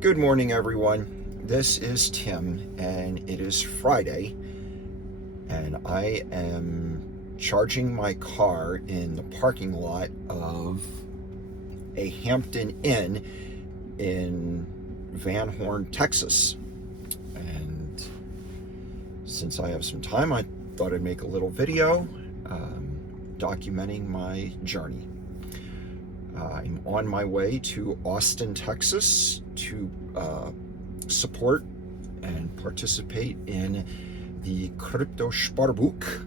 Good morning, everyone. This is Tim, and it is Friday, and I am charging my car in the parking lot of a Hampton Inn in Van Horn, Texas. And since I have some time, I thought I'd make a little video documenting my journey. I'm on my way to Austin, Texas to support and participate in the Crypto Sparbuch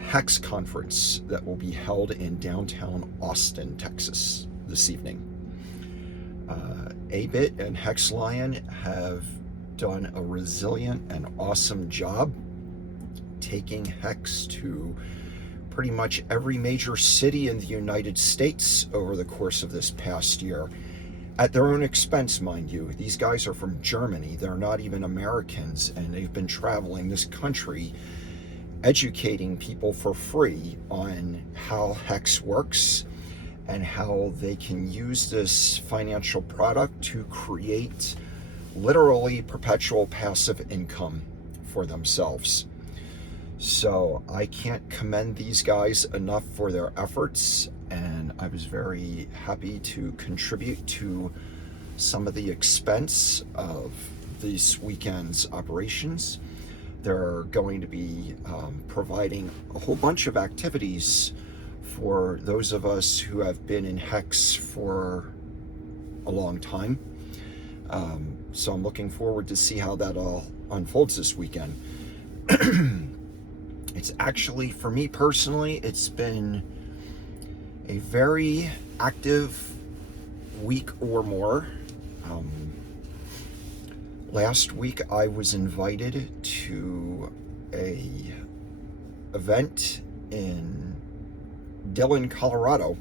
Hex conference that will be held in downtown Austin, Texas this evening. A-Bit and Hex Lion have done a resilient and awesome job taking Hex to pretty much every major city in the United States over the course of this past year, at their own expense, mind you. These guys are from Germany. They're not even Americans, and they've been traveling this country educating people for free on how Hex works and how they can use this financial product to create literally perpetual passive income for themselves. So I can't commend these guys enough for their efforts, and I was very happy to contribute to some of the expense of this weekend's operations. They're going to be providing a whole bunch of activities for those of us who have been in Hex for a long time. So I'm looking forward to see how that all unfolds this weekend. It's actually, for me personally, it's been a very active week or more. Last week I was invited to a event in Dillon, Colorado,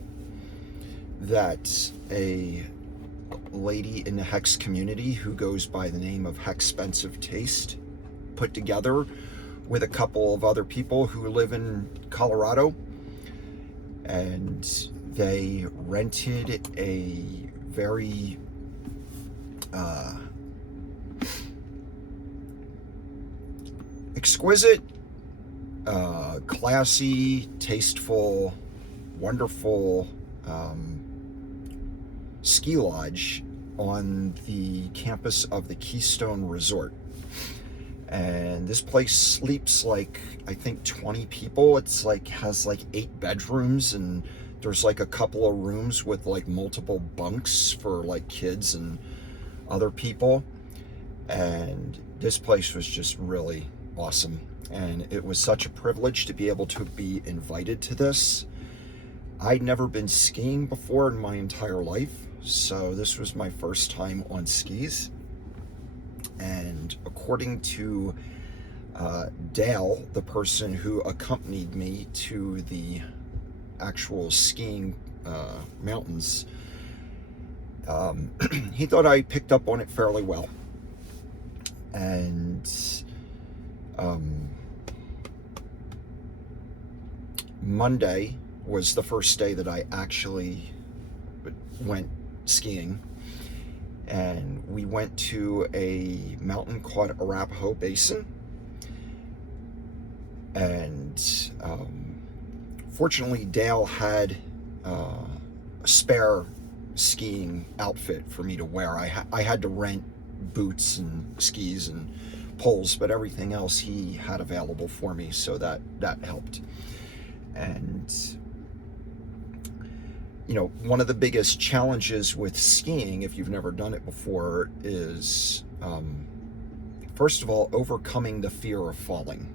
that a lady in the Hex community who goes by the name of Hexpensive Taste put together with a couple of other people who live in Colorado, and they rented a very exquisite, classy, tasteful, wonderful ski lodge on the campus of the Keystone Resort. And this place sleeps like, I think 20 people. It's like, has like 8 bedrooms, and there's like a couple of rooms with like multiple bunks for like kids and other people. And this place was just really awesome. And it was such a privilege to be able to be invited to this. I'd never been skiing before in my entire life, so this was my first time on skis. And according to Dale, the person who accompanied me to the actual skiing mountains, he thought I picked up on it fairly well. And Monday was the first day that I actually went skiing. And we went to a mountain called Arapahoe Basin. And fortunately, Dale had a spare skiing outfit for me to wear. I had to rent boots and skis and poles, but everything else he had available for me, so that helped. And you know, one of the biggest challenges with skiing, if you've never done it before, is first of all, overcoming the fear of falling.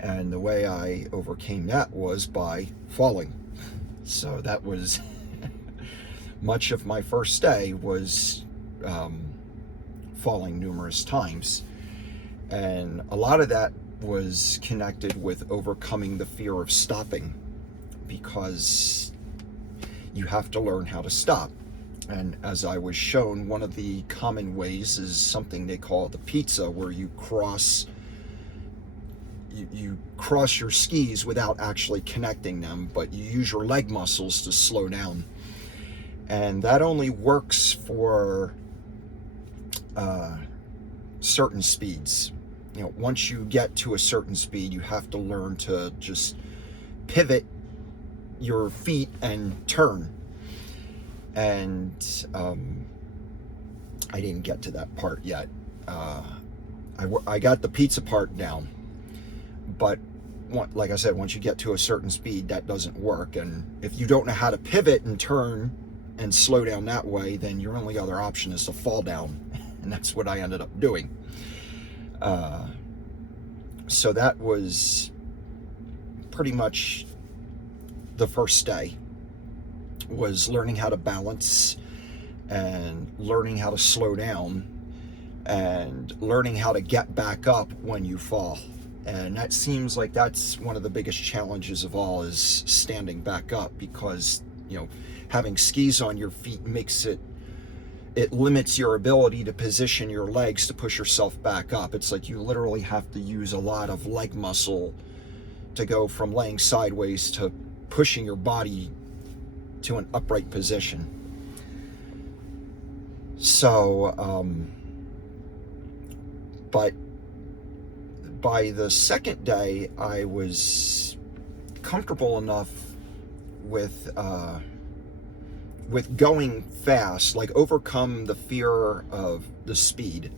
And the way I overcame that was by falling. So that was much of my first day was falling numerous times. And a lot of that was connected with overcoming the fear of stopping, because you have to learn how to stop. And as I was shown, one of the common ways is something they call the pizza, where you cross your skis without actually connecting them, but you use your leg muscles to slow down. And that only works for certain speeds. You know, once you get to a certain speed, you have to learn to just pivot your feet and turn. And I didn't get to that part yet. I got the pizza part down, but like I said, once you get to a certain speed, that doesn't work. And if you don't know how to pivot and turn and slow down that way, then your only other option is to fall down. And that's what I ended up doing. So that was pretty much the first day, was learning how to balance and learning how to slow down and learning how to get back up when you fall. And that seems like that's one of the biggest challenges of all, is standing back up, because, you know, having skis on your feet makes it limits your ability to position your legs to push yourself back up. It's like you literally have to use a lot of leg muscle to go from laying sideways to pushing your body to an upright position. So, but by the second day, I was comfortable enough with going fast, like overcome the fear of the speed.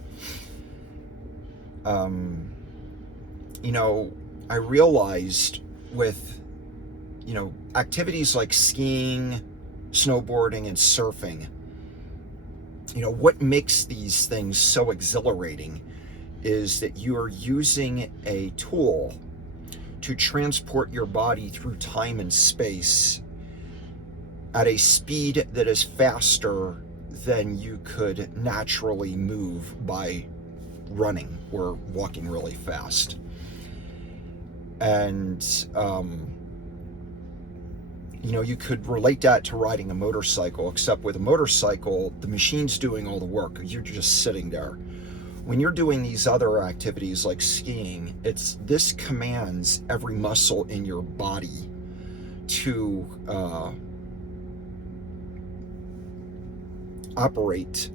You know, I realized with, you know, activities like skiing, snowboarding, and surfing, you know, what makes these things so exhilarating is that you are using a tool to transport your body through time and space at a speed that is faster than you could naturally move by running or walking really fast. And you know, you could relate that to riding a motorcycle, except with a motorcycle, the machine's doing all the work. You're just sitting there. When you're doing these other activities like skiing, this commands every muscle in your body to operate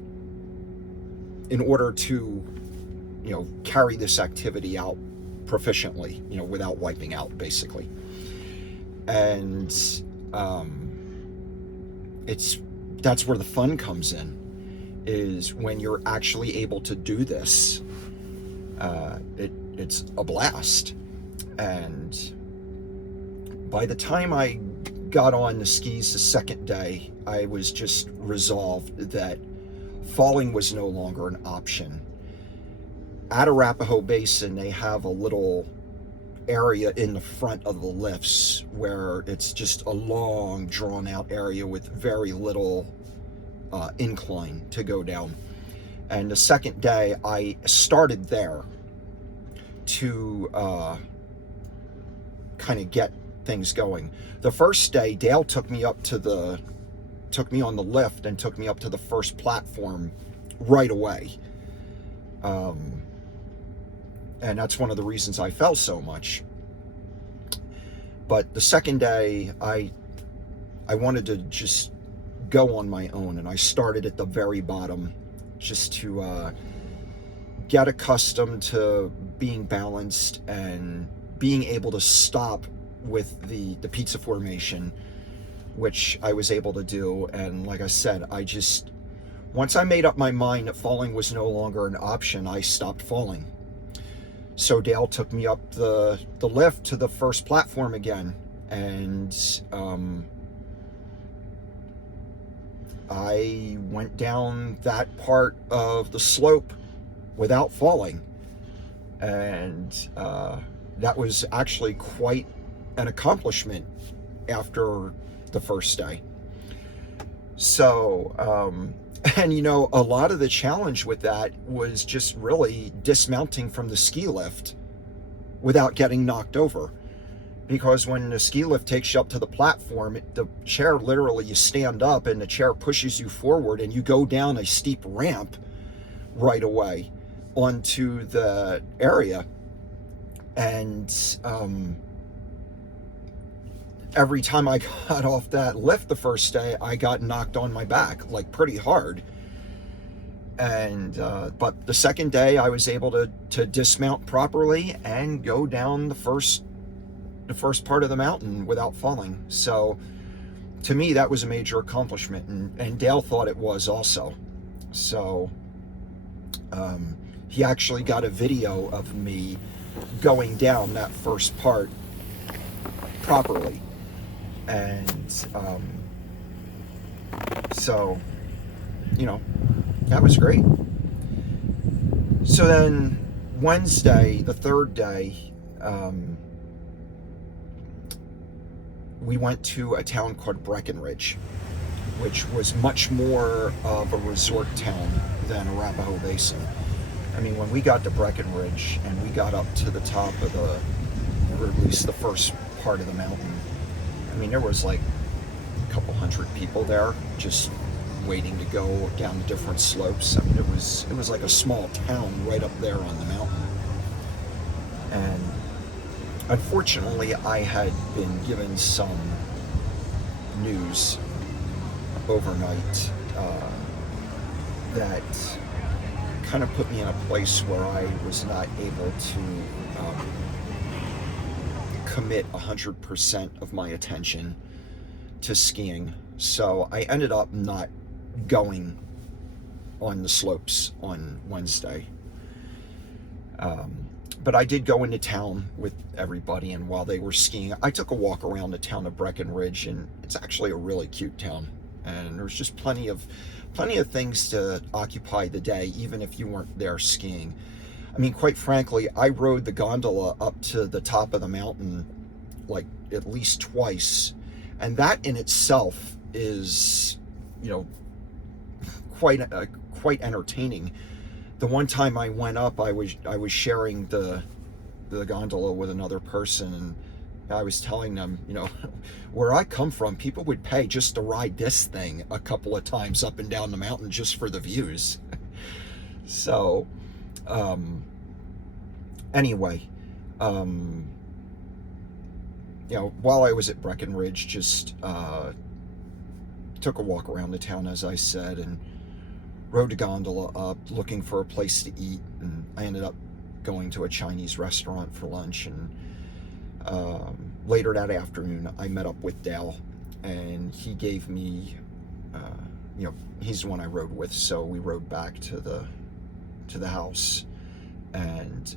in order to, you know, carry this activity out proficiently, you know, without wiping out, basically. And that's where the fun comes in, is when you're actually able to do this. It's a blast. And by the time I got on the skis the second day, I was just resolved that falling was no longer an option. At Arapahoe Basin, they have a little area in the front of the lifts where it's just a long, drawn-out area with very little incline to go down. And the second day, I started there to kind of get things going. The first day, Dale took me on the lift and took me up to the first platform right away. And that's one of the reasons I fell so much. But the second day, I wanted to just go on my own, and I started at the very bottom just to get accustomed to being balanced and being able to stop with the pizza formation, which I was able to do. And like I said, once I made up my mind that falling was no longer an option, I stopped falling. So Dale took me up the lift to the first platform again, and I went down that part of the slope without falling. And that was actually quite an accomplishment after the first day. So, and you know, a lot of the challenge with that was just really dismounting from the ski lift without getting knocked over. Because when the ski lift takes you up to the platform, the chair, literally, you stand up and the chair pushes you forward and you go down a steep ramp right away onto the area. And every time I got off that lift the first day, I got knocked on my back, like pretty hard. And but the second day I was able to dismount properly and go down the first part of the mountain without falling. So to me, that was a major accomplishment, and Dale thought it was also. So he actually got a video of me going down that first part properly. And so, you know, that was great. So then Wednesday, the third day, we went to a town called Breckenridge, which was much more of a resort town than Arapahoe Basin. I mean, when we got to Breckenridge and we got up to the top of or at least the first part of the mountain, I mean, there was like a couple hundred people there just waiting to go down the different slopes. I mean, it was like a small town right up there on the mountain. And unfortunately, I had been given some news overnight that kind of put me in a place where I was not able to commit 100% of my attention to skiing. So I ended up not going on the slopes on Wednesday. But I did go into town with everybody, and while they were skiing, I took a walk around the town of Breckenridge, and it's actually a really cute town. And there's just plenty of things to occupy the day, even if you weren't there skiing. I mean, quite frankly, I rode the gondola up to the top of the mountain like at least twice, and that in itself is, you know, quite entertaining. The one time I went up, I was sharing the gondola with another person, and I was telling them, you know, where I come from, people would pay just to ride this thing a couple of times up and down the mountain just for the views. So, anyway, you know, while I was at Breckenridge, just took a walk around the town, as I said, and rode a gondola up looking for a place to eat. And I ended up going to a Chinese restaurant for lunch. And later that afternoon, I met up with Dale, and he gave me, you know, he's the one I rode with, so we rode back to the house. And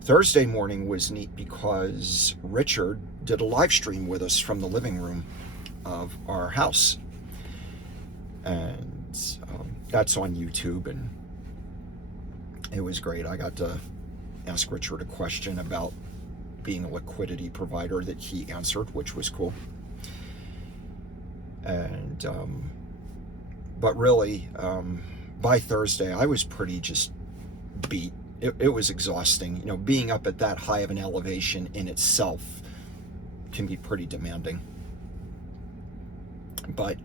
Thursday morning was neat because Richard did a live stream with us from the living room of our house, and that's on YouTube, and it was great. I got to ask Richard a question about being a liquidity provider that he answered, which was cool. And but really, by Thursday, I was pretty just beat. It was exhausting. You know, being up at that high of an elevation in itself can be pretty demanding. But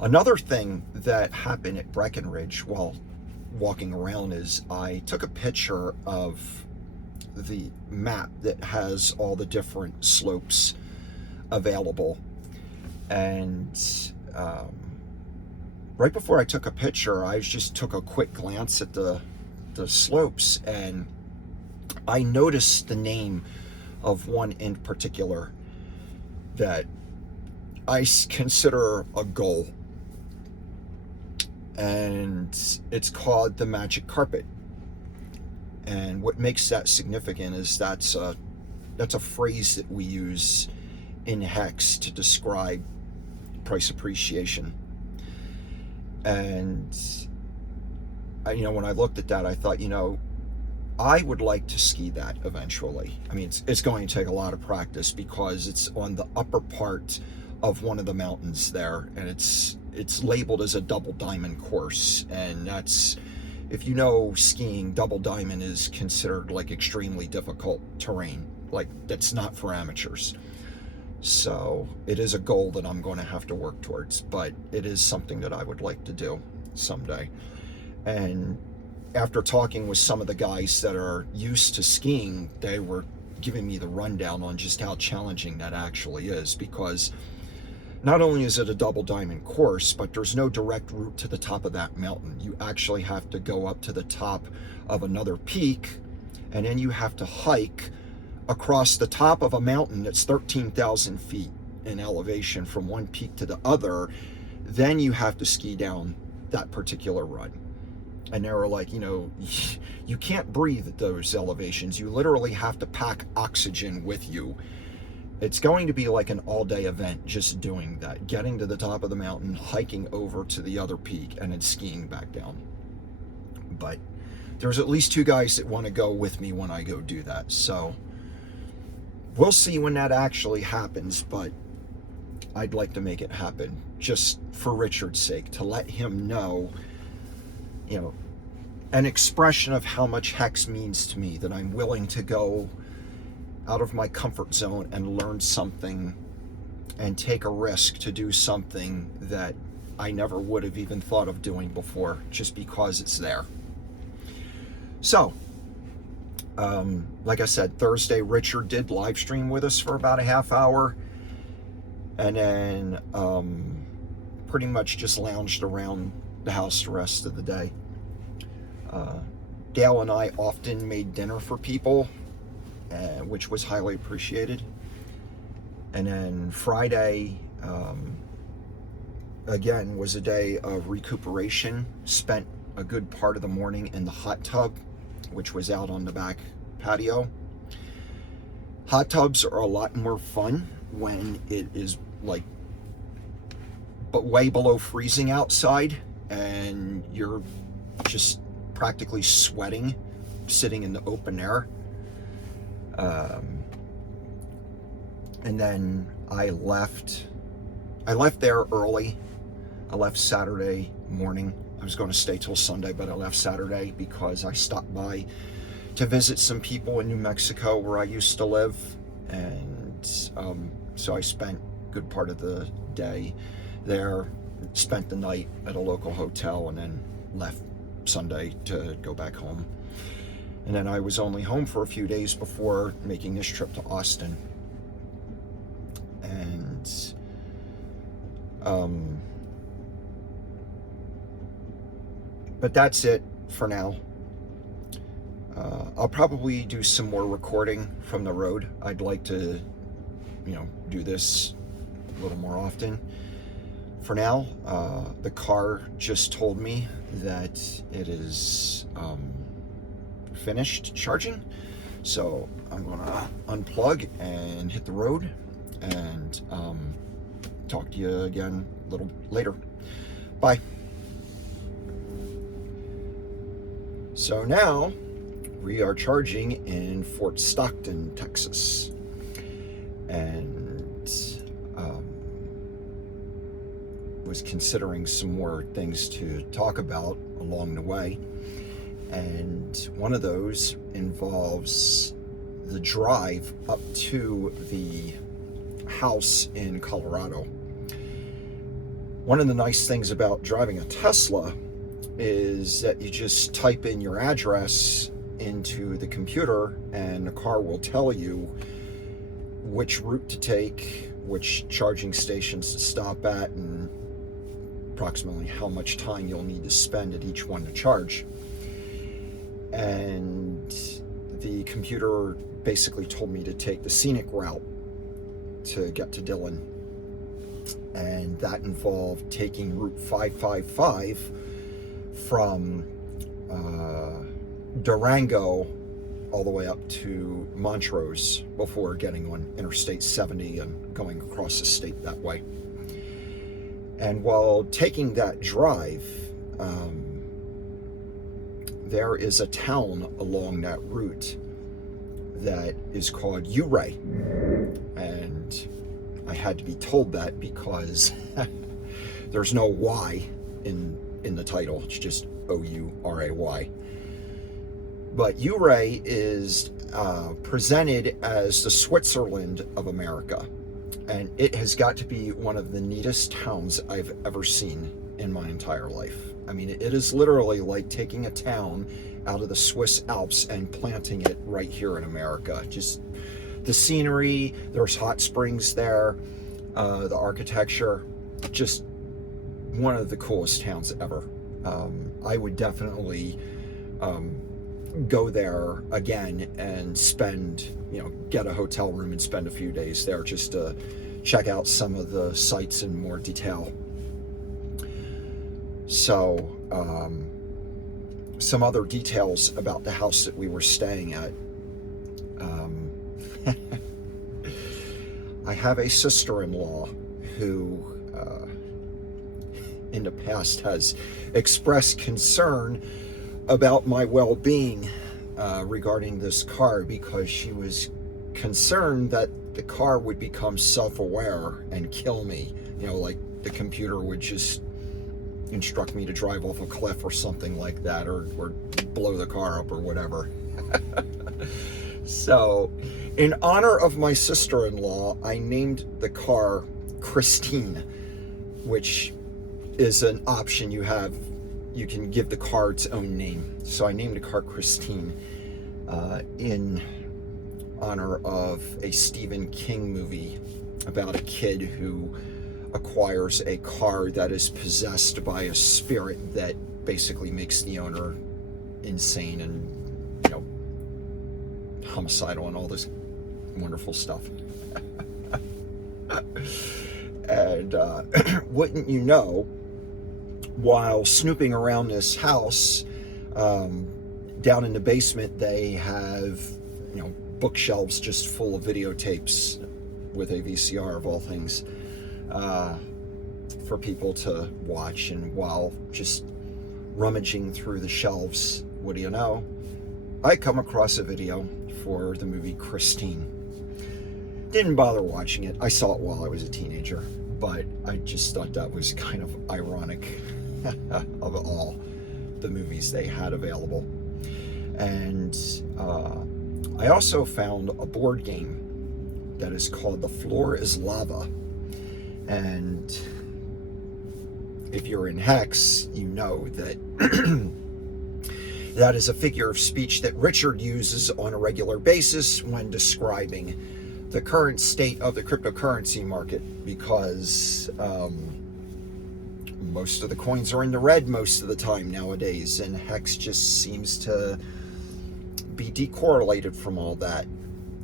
another thing that happened at Breckenridge while walking around is I took a picture of the map that has all the different slopes available. And right before I took a picture, I just took a quick glance at the slopes, and I noticed the name of one in particular that I consider a goal, and it's called the Magic Carpet. And what makes that significant is that's a phrase that we use in Hex to describe price appreciation. And you know, when I looked at that, I thought, you know, I would like to ski that eventually. I mean, it's going to take a lot of practice because it's on the upper part of one of the mountains there, and it's labeled as a double diamond course. And that's, if you know skiing, double diamond is considered like extremely difficult terrain. Like, that's not for amateurs. So it is a goal that I'm going to have to work towards, but it is something that I would like to do someday. And after talking with some of the guys that are used to skiing, they were giving me the rundown on just how challenging that actually is, because not only is it a double diamond course, but there's no direct route to the top of that mountain. You actually have to go up to the top of another peak, and then you have to hike across the top of a mountain that's 13,000 feet in elevation from one peak to the other. Then you have to ski down that particular run. And they were like, you can't breathe at those elevations. You literally have to pack oxygen with you. It's going to be like an all-day event just doing that, getting to the top of the mountain, hiking over to the other peak, and then skiing back down. But there's at least 2 guys that want to go with me when I go do that. So we'll see when that actually happens, but I'd like to make it happen just for Richard's sake, to let him know, an expression of how much Hex means to me, that I'm willing to go out of my comfort zone and learn something and take a risk to do something that I never would have even thought of doing before, just because it's there. So, like I said, Thursday, Richard did live stream with us for about a half hour, and then pretty much just lounged around the house the rest of the day. Dale and I often made dinner for people, which was highly appreciated. And then Friday, again, was a day of recuperation. Spent a good part of the morning in the hot tub, which was out on the back patio. Hot tubs are a lot more fun when it is but way below freezing outside, and you're just practically sweating sitting in the open air. And then I left there early. I left Saturday morning. I was going to stay till Sunday, but I left Saturday because I stopped by to visit some people in New Mexico where I used to live. And so I spent a good part of the day there, spent the night at a local hotel, and then left Sunday to go back home. And then I was only home for a few days before making this trip to Austin. And but that's it for now. I'll probably do some more recording from the road. I'd like to, do this a little more often. For now, the car just told me that it is finished charging, so I'm gonna unplug and hit the road, and talk to you again a little later. Bye. So now we are charging in Fort Stockton, Texas, and was considering some more things to talk about along the way. And one of those involves the drive up to the house in Colorado. One of the nice things about driving a Tesla is that you just type in your address into the computer, and the car will tell you which route to take, which charging stations to stop at, and approximately how much time you'll need to spend at each one to charge. And the computer basically told me to take the scenic route to get to Dillon, and that involved taking Route 555 from Durango all the way up to Montrose before getting on Interstate 70 and going across the state that way. And while taking that drive, there is a town along that route that is called Ouray. And I had to be told that because there's no Y in the title. It's just Ouray. But Ouray is presented as the Switzerland of America. And it has got to be one of the neatest towns I've ever seen in my entire life. I mean, it is literally like taking a town out of the Swiss Alps and planting it right here in America. Just the scenery, there's hot springs there, the architecture, just one of the coolest towns ever. I would definitely go there again and spend, get a hotel room and spend a few days there just to check out some of the sites in more detail. So, some other details about the house that we were staying at. I have a sister-in-law who, in the past, has expressed concern about my well-being regarding this car, because she was concerned that the car would become self-aware and kill me. Like the computer would just instruct me to drive off a cliff or something like that, or blow the car up or whatever. So, in honor of my sister-in-law, I named the car Christine, which is an option you have. You can give the car its own name. So I named the car Christine in honor of a Stephen King movie about a kid who acquires a car that is possessed by a spirit that basically makes the owner insane and, homicidal and all this wonderful stuff. And wouldn't you know, while snooping around this house, down in the basement, they have, bookshelves just full of videotapes with a VCR of all things, for people to watch. And while just rummaging through the shelves, what do you know? I come across a video for the movie Christine. Didn't bother watching it. I saw it while I was a teenager, but I just thought that was kind of ironic of all the movies they had available. And I also found a board game that is called The Floor is Lava. And if you're in Hex, you know that that is a figure of speech that Richard uses on a regular basis when describing the current state of the cryptocurrency market, because most of the coins are in the red most of the time nowadays, and Hex just seems to be decorrelated from all that.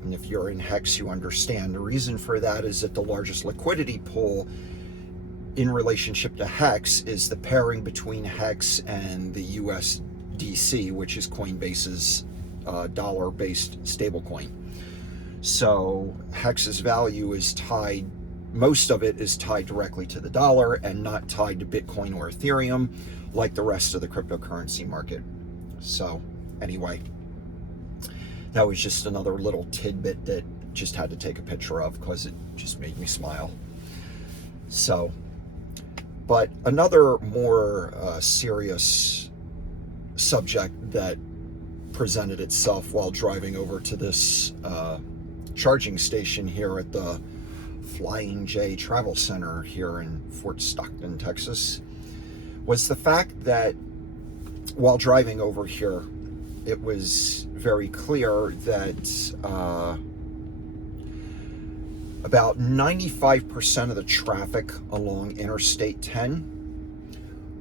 And if you're in Hex, you understand the reason for that is that the largest liquidity pool in relationship to Hex is the pairing between Hex and the USDC, which is Coinbase's dollar-based stablecoin. So Hex's value is tied, most of it is tied directly to the dollar and not tied to Bitcoin or Ethereum like the rest of the cryptocurrency market. So anyway, that was just another little tidbit that just had to take a picture of because it just made me smile. So, but another more serious subject that presented itself while driving over to this charging station here at the Flying J Travel Center here in Fort Stockton, Texas, was the fact that while driving over here, it was very clear that about 95% of the traffic along Interstate 10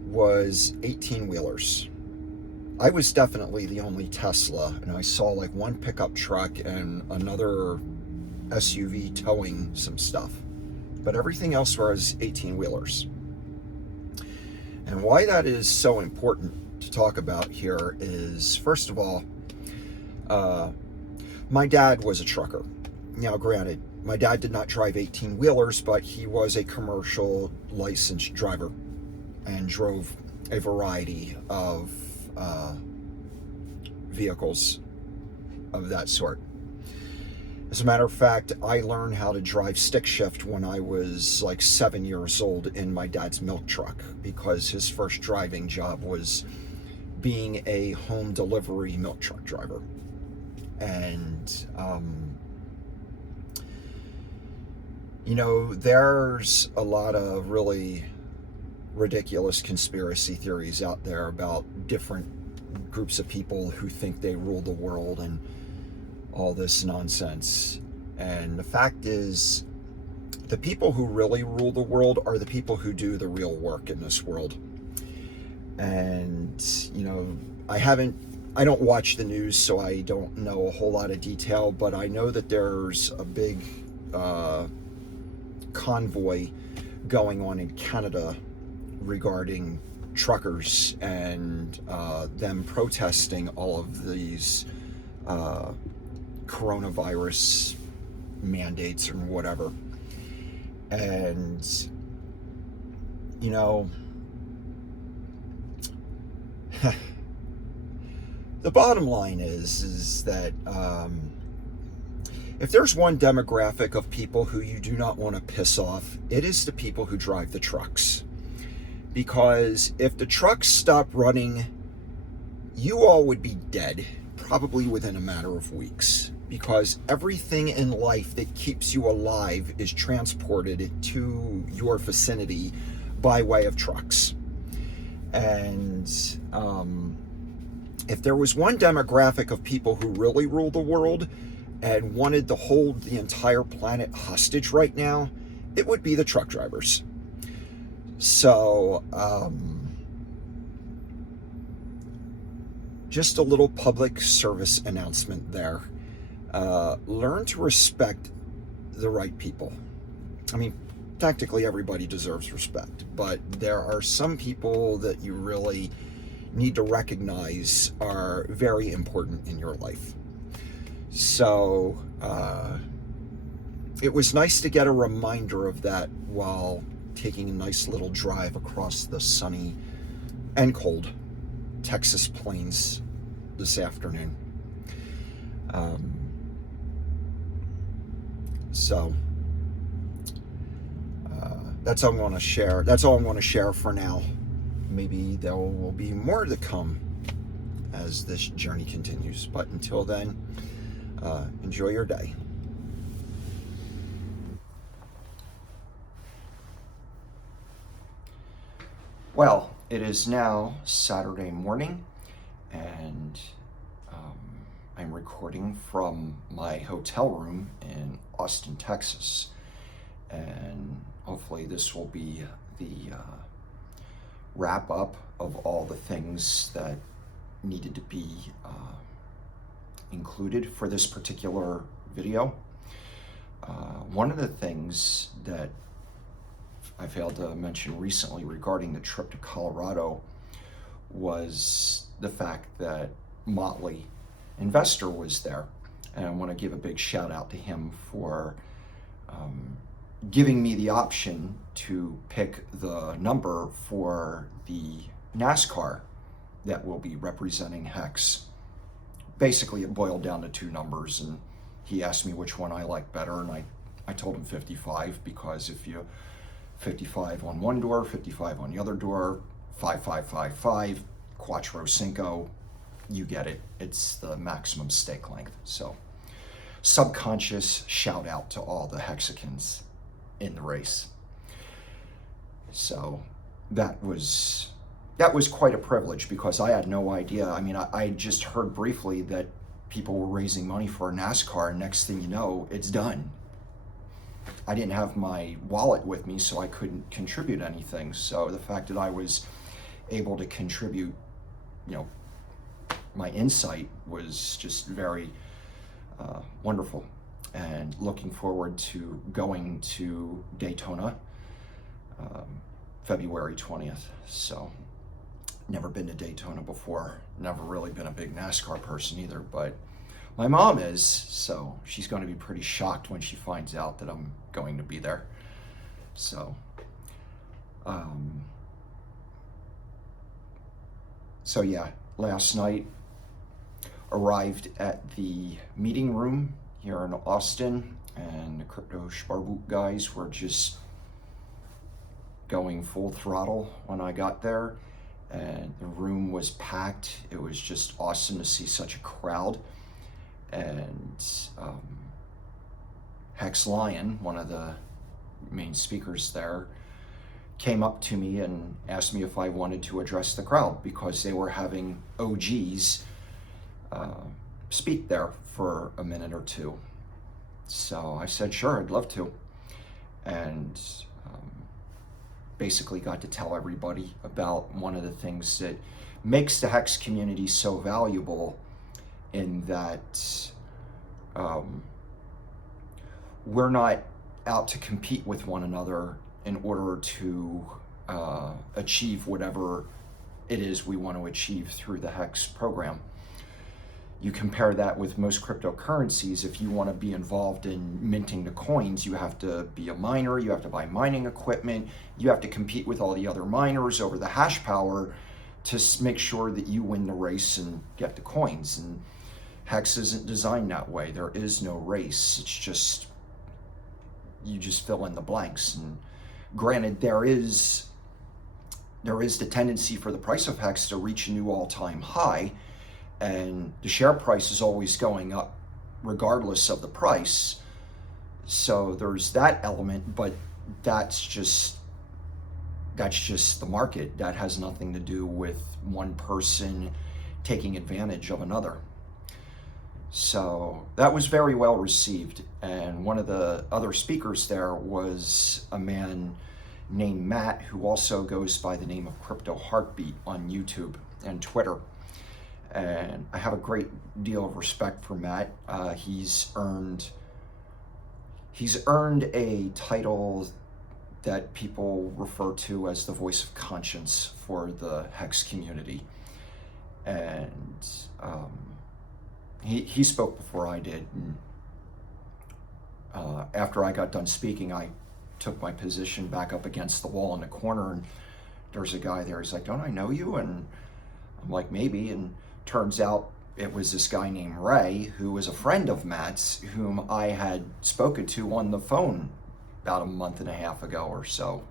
was 18-wheelers. I was definitely the only Tesla, and I saw like one pickup truck and another SUV towing some stuff. But everything else was 18-wheelers. And why that is so important to talk about here is, first of all, my dad was a trucker. Now, granted, my dad did not drive 18-wheelers, but he was a commercial licensed driver and drove a variety of vehicles of that sort. As a matter of fact, I learned how to drive stick shift when I was like 7 years old in my dad's milk truck, because his first driving job was being a home delivery milk truck driver. And there's a lot of really ridiculous conspiracy theories out there about different groups of people who think they rule the world and all this nonsense. And the fact is, the people who really rule the world are the people who do the real work in this world. And, you know, I don't watch the news, so I don't know a whole lot of detail, but I know that there's a big convoy going on in Canada regarding truckers and them protesting all of these coronavirus mandates or whatever. And, you know, the bottom line is that if there's one demographic of people who you do not want to piss off, it is the people who drive the trucks. Because if the trucks stopped running, you all would be dead, probably within a matter of weeks. Because everything in life that keeps you alive is transported to your vicinity by way of trucks. And if there was one demographic of people who really rule the world and wanted to hold the entire planet hostage right now, it would be the truck drivers. So, just a little public service announcement there. Learn to respect the right people. I mean, technically everybody deserves respect, but there are some people that you really need to recognize are very important in your life. So it was nice to get a reminder of that while taking a nice little drive across the sunny and cold Texas plains this afternoon. So that's all I'm going to share. That's all I'm going to share for now. Maybe there will be more to come as this journey continues. But until then, enjoy your day. Well, it is now Saturday morning, and I'm recording from my hotel room in Austin, Texas. And hopefully this will be the wrap up of all the things that needed to be included for this particular video. One of the things that I failed to mention recently regarding the trip to Colorado was the fact that Motley Investor was there. And I want to give a big shout out to him for giving me the option to pick the number for the NASCAR that will be representing Hex. Basically, it boiled down to two numbers, and he asked me which one I like better, and I told him 55, because if you 55 on one door, 55 on the other door, 5555, Quattro Cinco, you get it. It's the maximum stake length. So, subconscious shout out to all the Hexicans in the race. So that was quite a privilege, because I had no idea. I mean, I just heard briefly that people were raising money for a NASCAR, and next thing you know, it's done. I didn't have my wallet with me, so I couldn't contribute anything. So the fact that I was able to contribute, you know, my insight was just very wonderful. And looking forward to going to Daytona February 20th. So, never been to Daytona before. Never really been a big NASCAR person either, but my mom is, so she's going to be pretty shocked when she finds out that I'm going to be there. So, yeah, last night arrived at the meeting room here in Austin, and the Crypto Sparboot guys were just going full throttle when I got there, and the room was packed. It was just awesome to see such a crowd. And Hex Lion, one of the main speakers there, came up to me and asked me if I wanted to address the crowd because they were having OGs speak there for a minute or two. So I said, sure, I'd love to. And basically got to tell everybody about one of the things that makes the Hex community so valuable, in that we're not out to compete with one another in order to achieve whatever it is we want to achieve through the Hex program. You compare that with most cryptocurrencies. If you want to be involved in minting the coins, you have to be a miner, you have to buy mining equipment, you have to compete with all the other miners over the hash power to make sure that you win the race and get the coins. And Hex isn't designed that way. There is no race. It's just, you just fill in the blanks. And granted, there is the tendency for the price of Hex to reach a new all-time high, and the share price is always going up regardless of the price. So there's that element, but that's just the market. That has nothing to do with one person taking advantage of another. So that was very well received. And one of the other speakers there was a man named Matt, who also goes by the name of Crypto Heartbeat on YouTube and Twitter. And I have a great deal of respect for Matt. He's earned a title that people refer to as the voice of conscience for the Hex community. And he spoke before I did. And, after I got done speaking, I took my position back up against the wall in the corner, and there's a guy there. He's like, "Don't I know you?" And I'm like, "Maybe." And turns out it was this guy named Ray, who was a friend of Matt's, whom I had spoken to on the phone about a month and a half ago or so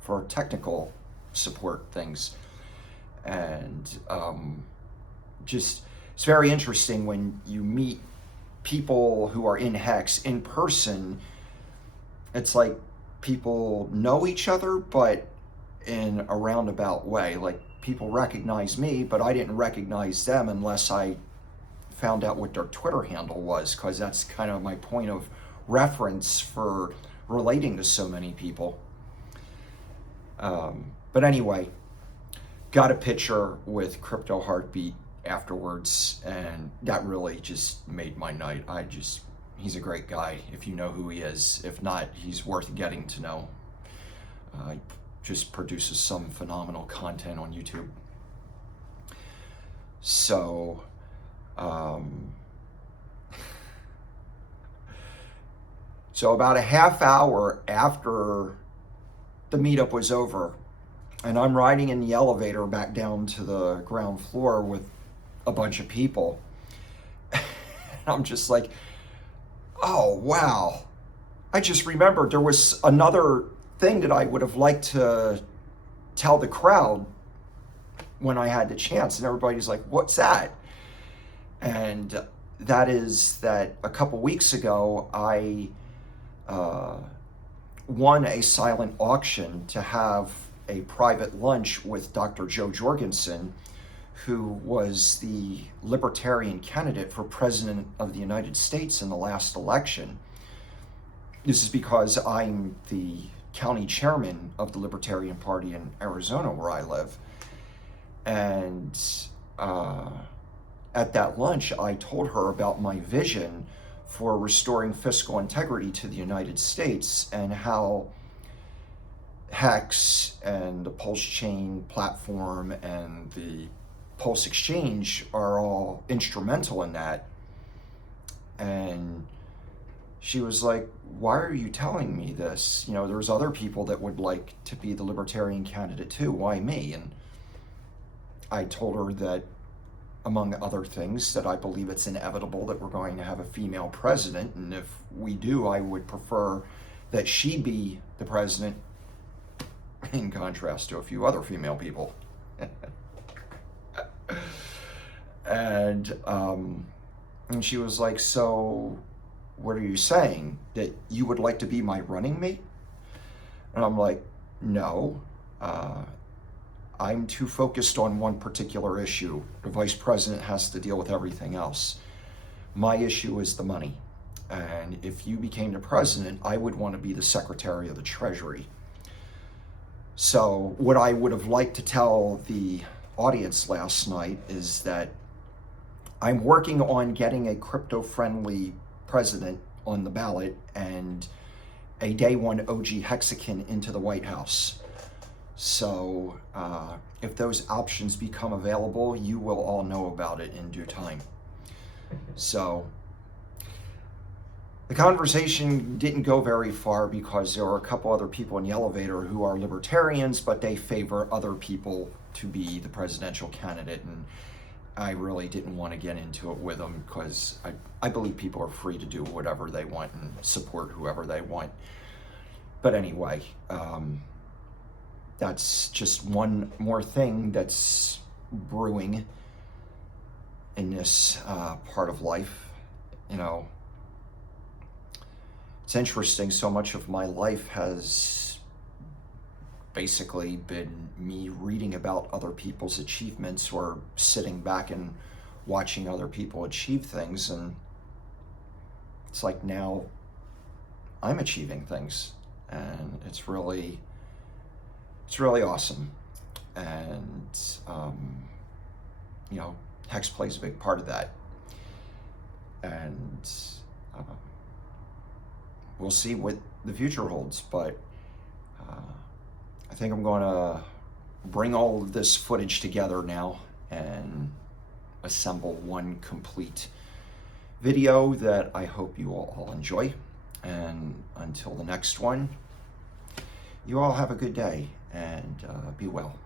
for technical support things. And just, it's very interesting when you meet people who are in Hex in person. It's like people know each other, but in a roundabout way. Like, people recognize me, but I didn't recognize them unless I found out what their Twitter handle was, because that's kind of my point of reference for relating to so many people. But anyway, got a picture with Crypto Heartbeat afterwards, and that really just made my night. He's a great guy, if you know who he is. If not, he's worth getting to know. Just produces some phenomenal content on YouTube. So, so about a half hour after the meetup was over, and I'm riding in the elevator back down to the ground floor with a bunch of people, I'm just like, oh, wow. I just remembered there was another thing that I would have liked to tell the crowd when I had the chance. And everybody's like, what's that? And that is that a couple weeks ago, I won a silent auction to have a private lunch with Dr. Joe Jorgensen, who was the Libertarian candidate for President of the United States in the last election. This is because I'm the county chairman of the Libertarian Party in Arizona, where I live. And at that lunch, I told her about my vision for restoring fiscal integrity to the United States, and how Hex and the Pulse Chain platform and the Pulse Exchange are all instrumental in that. And she was like, why are you telling me this? You know, there's other people that would like to be the Libertarian candidate too. Why me? And I told her that, among other things, that I believe it's inevitable that we're going to have a female president. And if we do, I would prefer that she be the president, in contrast to a few other female people. And she was like, so what are you saying? That you would like to be my running mate? And I'm like, No. I'm too focused on one particular issue. The vice president has to deal with everything else. My issue is the money. And if you became the president, I would want to be the Secretary of the Treasury. So what I would have liked to tell the audience last night is that I'm working on getting a crypto-friendly president on the ballot and a day one OG Hexican into the White House. So if those options become available, you will all know about it in due time. So the conversation didn't go very far because there were a couple other people in the elevator who are libertarians, but they favor other people to be the presidential candidate. And I really didn't want to get into it with them because I believe people are free to do whatever they want and support whoever they want. But anyway, that's just one more thing that's brewing in this part of life. You know, it's interesting, so much of my life has basically been me reading about other people's achievements or sitting back and watching other people achieve things, and it's like now I'm achieving things, and it's really awesome. And you know, Hex plays a big part of that, and we'll see what the future holds, but I think I'm going to bring all of this footage together now and assemble one complete video that I hope you all enjoy. And until the next one, you all have a good day and be well.